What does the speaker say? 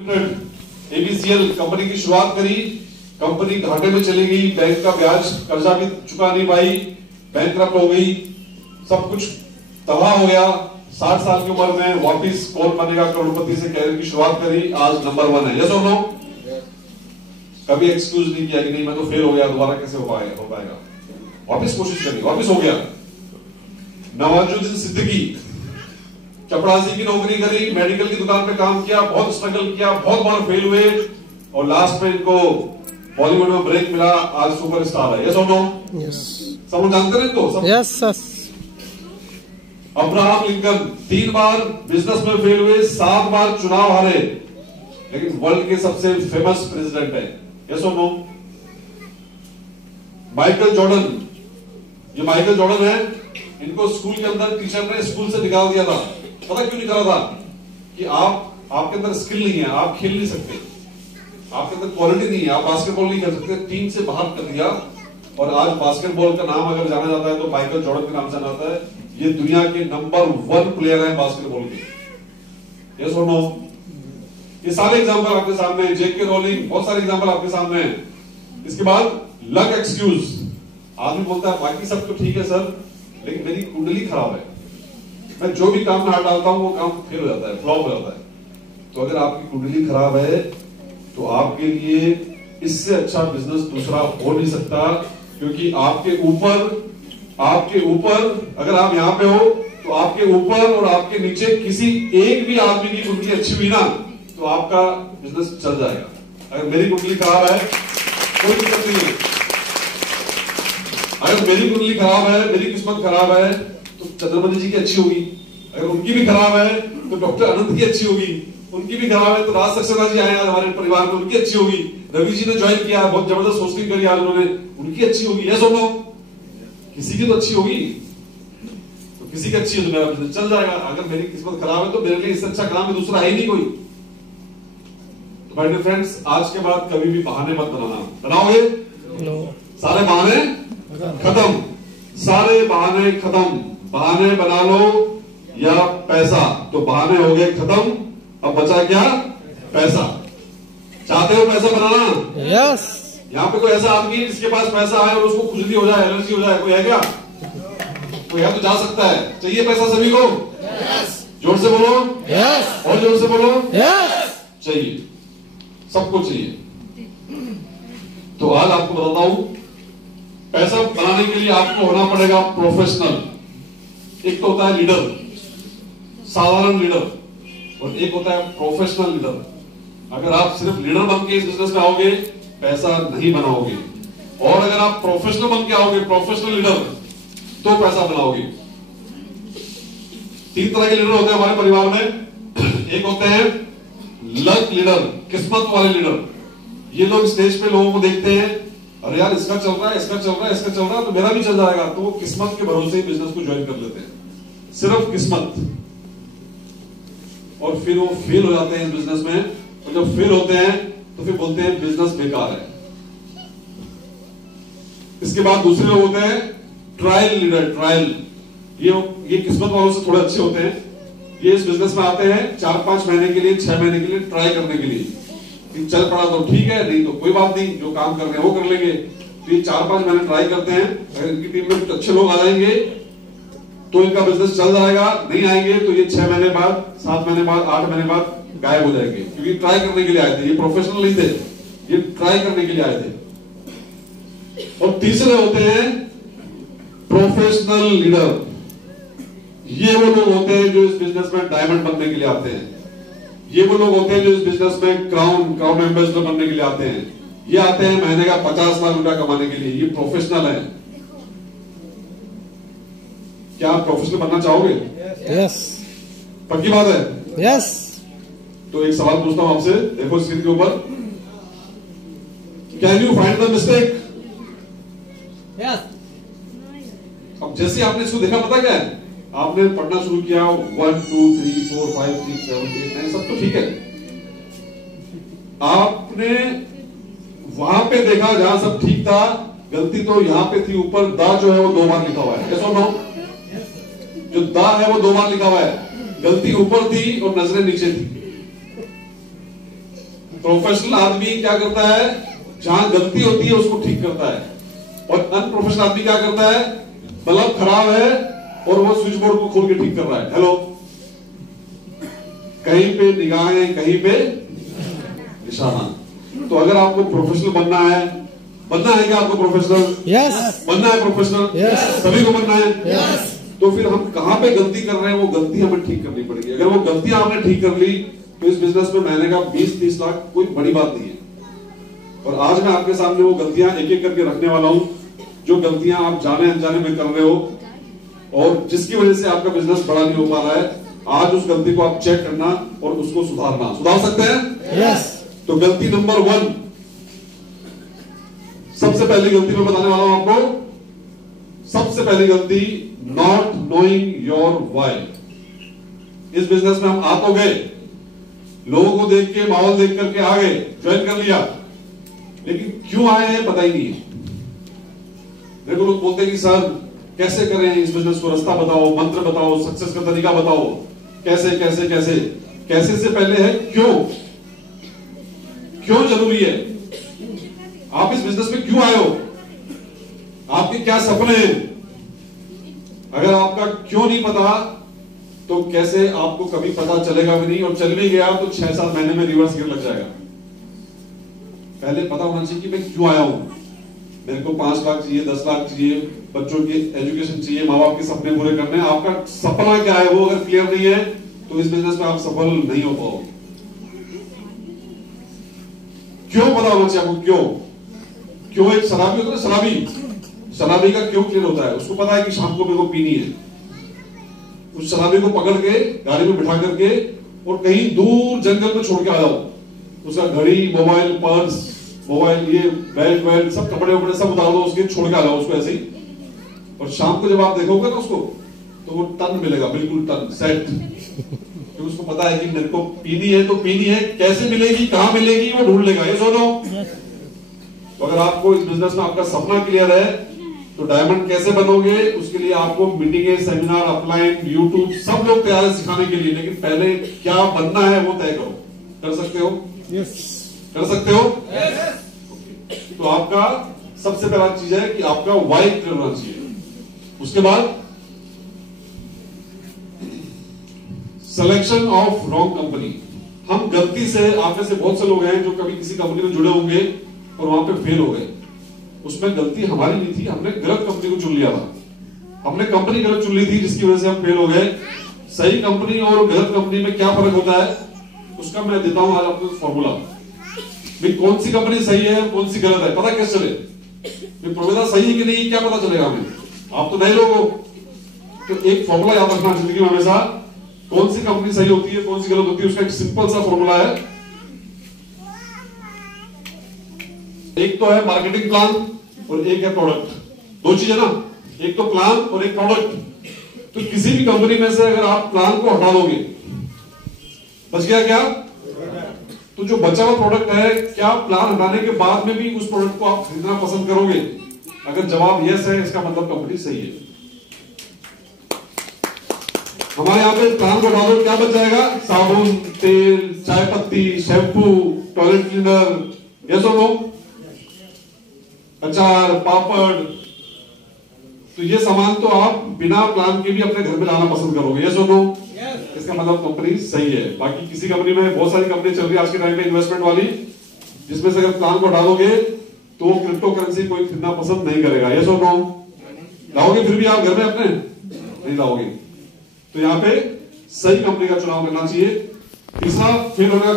ABCL company की शुरुआत करी, कंपनी घाटे में चली गई, बैंक का ब्याज कर्जा भी चुका नहीं पाई, बैंकक्रप्ट हो गई, सब कुछ तबाह हो गया। 60 साल की उम्र में वापिस कौन बनेगा करोड़पति से कैरियर की शुरुआत करी, आज नंबर 1 है। यस और नो? कभी एक्सक्यूज नहीं किया कि नहीं मैं तो फेल हो गया, दोबारा कैसे हो पाएगा। वापिस कोशिश करी, वापिस हो गया। नवाजुद्दीन सिद्दीकी चपरासी की नौकरी करी, मेडिकल की दुकान पे काम किया, बहुत स्ट्रगल किया, बहुत बार फेल हुए और लास्ट में इनको बॉलीवुड में ब्रेक मिला, आज सुपरस्टार है। यस और नो? यस। सब जानते हैं इनको? Yes yes. अब्राहम लिंकन 3 बार बिजनेस में फेल हुए, 7 बार चुनाव हारे, लेकिन वर्ल्ड के सबसे फेमस प्रेसिडेंट है। यस और नो? माइकल जॉर्डन, ये माइकल जॉर्डन है, इनको स्कूल के अंदर टीचर ने स्कूल से निकाल दिया था। पता क्यों निकाला था? कि आपके अंदर स्किल नहीं है, आप खेल नहीं सकते, आपके अंदर क्वालिटी नहीं है, आप बास्केटबॉल नहीं खेल सकते, टीम से बाहर कर दिया। और आज बास्केटबॉल का नाम अगर जाना जाता है तो माइकल जॉर्डन के नाम से जाना जाता है। ये दुनिया के नंबर 1 प्लेयर है बास्केटबॉल के। यस और नो? ये सारे एग्जांपल आपके सामने है, जेके रोलिंग, बहुत सारे एग्जांपल आपके सामने हैं। इसके बाद लक एक्सक्यूज, आदमी बोलता है बाकी सब तो ठीक है सर, लेकिन मेरी कुंडली खराब है, मैं जो भी काम में हाथ डालता हूं वो काम फेल हो जाता है, फ्लॉप हो जाता है। तो अगर आपकी कुंडली खराब है तो आपके लिए इससे अच्छा बिजनेस दूसरा हो नहीं सकता, क्योंकि आपके ऊपर अगर आप यहां पे हो तो आपके ऊपर और आपके नीचे किसी एक भी आदमी की कुंडली अच्छी हुई ना तो आपका बिजनेस चल जाएगा। अगर मेरी कुंडली खराब है कोई दिक्कत नहीं है, अगर मेरी कुंडली खराब है, मेरी किस्मत खराब है तो चंद्रमणि जी की अच्छी होगी, अगर उनकी भी खराब है तो डॉक्टर अनंत की अच्छी होगी, उनकी भी खराब है तो राज सक्सेना जी आए आज हमारे परिवार में, उनकी अच्छी होगी, रवि जी ने ज्वाइन किया, बहुत जबरदस्त होस्टिंग करी आज उन्होंने, उनकी अच्छी होगी। यस और नो? किसी की तो अच्छी होगी, तो किसी की अच्छी है तो मेरा बिजनेस चल जाएगा। अगर मेरी किस्मत खराब है तो मेरे लिए इससे अच्छा काम में दूसरा है ही नहीं कोई। तो माय डियर फ्रेंड्स, आज के बाद कभी भी बहाने मत बनाओगे? नो। सारे बहाने खत्म, सारे बहाने खत्म। बहाने बना लो या पैसा, तो बहाने हो गए खत्म, अब बचा क्या? पैसा। चाहते हो पैसा बनाना? यस। यहाँ पे कोई ऐसा आदमी है जिसके पास पैसा आए और उसको खुजली हो जाए, एलर्जी हो जाए, कोई है क्या? कोई है तो जा सकता है। चाहिए पैसा सभी को? यस। जोर से बोलो यस, और जोर से बोलो यस। चाहिए, सबको चाहिए। तो आज आपको बताता हूं, पैसा बनाने के लिए आपको होना पड़ेगा प्रोफेशनल। एक तो होता है लीडर, साधारण लीडर, और एक होता है प्रोफेशनल लीडर। अगर आप सिर्फ लीडर बन के इस बिजनेस में आओगे पैसा नहीं बनाओगे, और अगर आप प्रोफेशनल बन के आओगे, प्रोफेशनल लीडर, तो पैसा बनाओगे। 3 तरह के लीडर होते हैं हमारे परिवार में। एक होते हैं लक लीडर, किस्मत वाले लीडर। ये लोग स्टेज पे लोगों को देखते हैं, अरे यार इसका चल रहा है, इसका चल रहा है, इसका चल रहा है, तो मेरा भी चल जाएगा, तो वो किस्मत के भरोसे ही बिजनेस को ज्वाइन कर लेते हैं, सिर्फ किस्मत। और फिर वो फेल हो जाते हैं इस बिजनेस में, और जब फेल होते हैं तो फिर बोलते हैं बिजनेस बेकार है। इसके बाद दूसरे लोग होते हैं ट्रायल लीडर। ट्रायल, ये किस्मत वालों से थोड़े अच्छे होते हैं। ये इस बिजनेस में आते हैं 4-5 महीने के लिए, 6 महीने के लिए ट्राई करने के लिए, कि चल पड़ा तो ठीक है, नहीं तो कोई बात नहीं, जो काम कर रहे हैं वो कर लेंगे। तो ये 4-5 महीने ट्राई करते हैं, अगर इनकी टीम में कुछ अच्छे लोग आ जाएंगे तो इनका बिजनेस चल जाएगा, नहीं आएंगे तो ये 6 महीने बाद, 7 महीने बाद, 8 महीने बाद गायब हो जाएंगे, क्योंकि ट्राई करने के लिए आए थे। ये प्रोफेशनल नहीं थे, ये ट्राई करने के लिए आए थे। और तीसरे होते हैं प्रोफेशनल लीडर। ये वो लोग होते हैं जो इस बिजनेस में डायमंड बनने के लिए आते हैं। ये वो लोग होते हैं जो इस बिजनेस में क्राउन एम्बेसडर बनने के लिए आते हैं। ये आते हैं महीने का 50 लाख रुपया कमाने के लिए, ये प्रोफेशनल है। क्या आप प्रोफेशनल बनना चाहोगे? यस। पक्की बात है? यस। तो एक सवाल पूछता हूं आपसे, देखो स्क्रीन के ऊपर, can you find the mistake? Yes. अब जैसे आपने इसको देखा, पता क्या है, आपने पढ़ना शुरू किया 1 2 3 4 5 6 7 8 9, सब तो ठीक है। आपने वहां पे देखा जहां सब ठीक था, गलती तो यहां पे थी, ऊपर दा जो है वो 2 बार लिखा हुआ है। यस और नो? जो दा है वो 2 बार लिखा हुआ है, गलती ऊपर थी और नजरें नीचे थी। प्रोफेशनल आदमी क्या करता है, जहां गलती होती है उसको ठीक करता है, और अनप्रोफेशनल आदमी क्या करता है, बल्ब खराब है और वो स्विच बोर्ड को खोल के ठीक कर रहा है। हेलो, कहीं पे निगाहें कहीं पे निशाना। तो अगर आपको प्रोफेशनल बनना है क्या आपको प्रोफेशनल? यस। बनना है प्रोफेशनल? यस। सभी को बनना है? यस। तो फिर हम कहां पे गलती कर रहे हैं, वो गलती हमें ठीक करनी पड़ेगी। अगर वो गलती आपने ठीक कर ली तो इस बिजनेस में महीने का 20-30 लाख कोई बड़ी बात नहीं है। और आज मैं आपके सामने वो गलतियां एक एक करके रखने वाला हूं, जो गलतियां आप जाने अनजाने में कर रहे हो और जिसकी वजह से आपका बिजनेस बड़ा नहीं हो पा रहा है। आज उस गलती को आप चेक करना और उसको सुधार सकते हैं। यस। तो गलती नंबर 1, सबसे पहली गलती मैं बताने वाला हूं आपको। सबसे पहली गलती, नॉट नोइंग योर व्हाई। इस बिजनेस में हम आ तो गए, लोगों को देख के, माहौल देख करके आ गए, ज्वाइन कर लिया, लेकिन क्यों आए हैं पता ही नहीं है। मेरे को लोग बोलते हैं कि सर कैसे करें इस बिजनेस को, रास्ता बताओ, मंत्र बताओ, सक्सेस का तरीका बताओ, कैसे कैसे कैसे। कैसे से पहले है क्यों। क्यों जरूरी है, आप इस बिजनेस में क्यों आए हो, आपके क्या सपने हैं। अगर आपका क्यों नहीं पता तो कैसे आपको कभी पता चलेगा भी नहीं, और चल भी गया तो 6-7 महीने में रिवर्स गियर लग जाएगा। पहले पता होना चाहिए कि मैं क्यों आया हूं। मेरे को 5 लाख चाहिए, 10 लाख चाहिए, बच्चों की एजुकेशन चाहिए, माँ बाप के सपने पूरे करने हैं। आपका सपना क्या है वो अगर क्लियर नहीं है तो इस बिजनेस में आप सफल नहीं हो पाओगे। क्यों पता होना चाहिए आपको, क्यों। एक शराबी होता है, शराबी का क्यों क्लियर होता है, उसको पता है कि शाम को मेरे को पीनी है। उस शराबी को पकड़ के गाड़ी में बिठा करके और कहीं दूर जंगल में छोड़ के आ जाओ, उसका घड़ी, मोबाइल, पर्स, मोबाइल, ये बेल्ट वेल्ट सब, कपड़े वपड़े सब उतार दो उसके, छोड़ के आ जाओ उसको ऐसे ही। और शाम को जब आप देखोगे ना उसको, तो वो टन मिलेगा, बिल्कुल टन सेट। तो उसको पता है कि मेरे को पीनी है तो पीनी है, कैसे मिलेगी, कहां मिलेगी, वो ढूंढ लेगा। ये सुनो, तो अगर आपको इस बिजनेस में आपका सपना क्लियर है तो डायमंड कैसे बनोगे, उसके लिए आपको मीटिंगें, सेमिनार, अपलाइन, यूट्यूब सब लोग तैयार है सिखाने के लिए, लेकिन पहले क्या बनना है वो तय करो। कर सकते हो? यस। कर सकते हो? तो आपका सबसे पहला चीज है कि आपका वाई क्लियर होना चाहिए। उसके बाद सिलेक्शन ऑफ रॉन्ग कंपनी। हम गलती से, आप में से बहुत से लोग हैं जो कभी किसी कंपनी में जुड़े होंगे और वहां पे फेल हो गए। उसमें गलती हमारी नहीं थी, हमने गलत कंपनी को चुन लिया था। हमने कंपनी गलत चुन ली थी जिसकी वजह से हम फेल हो गए। सही कंपनी और गलत कंपनी में क्या फर्क होता है उसका मैं देता हूं आज आपको फॉर्मूला। भाई कौन सी कंपनी सही है, कौन सी गलत है, पता कैसे चले। प्रोविधा सही है कि नहीं क्या पता चलेगा हमें, आप तो नए लोग हो। तो एक फॉर्मूला याद रखना जिंदगी में हमेशा, कौन सी कंपनी सही होती है, कौन सी गलत होती है, उसका एक सिंपल सा फॉर्मूला है। एक तो है मार्केटिंग प्लान और एक है प्रोडक्ट। दो चीज है ना, एक तो प्लान और एक प्रोडक्ट। तो किसी भी कंपनी में से अगर आप प्लान को हटा दोगे, बच गया क्या? तो जो बचा हुआ प्रोडक्ट है, क्या प्लान हटाने के बाद में भी उस प्रोडक्ट को आप खरीदना पसंद करोगे? अगर जवाब यस है, इसका मतलब कंपनी सही है। हमारे यहाँ पे प्लान को हटा दो, क्या बच जाएगा? साबुन, तेल, चाय पत्ती, शैम्पू, टॉयलेट क्लीनर, यस और नो, अचार, पापड़। तो ये सामान तो आप बिना प्लान के भी अपने घर में लाना पसंद करोगे, यस और नो। इसका मतलब कंपनी सही है। बाकी किसी कंपनी में, बहुत सारी कंपनी चल रही है आज के टाइम में इन्वेस्टमेंट वाली, जिसमें से अगर प्लान को डालोगे तो वो क्रिप्टो करेंसी कोई खरीदना पसंद नहीं करेगा, यस और नो। लाओगे फिर भी आप घर में अपने? नहीं लाओगे। तो यहाँ पे सही कंपनी का चुनाव करना चाहिए। तीसरा फेल होगा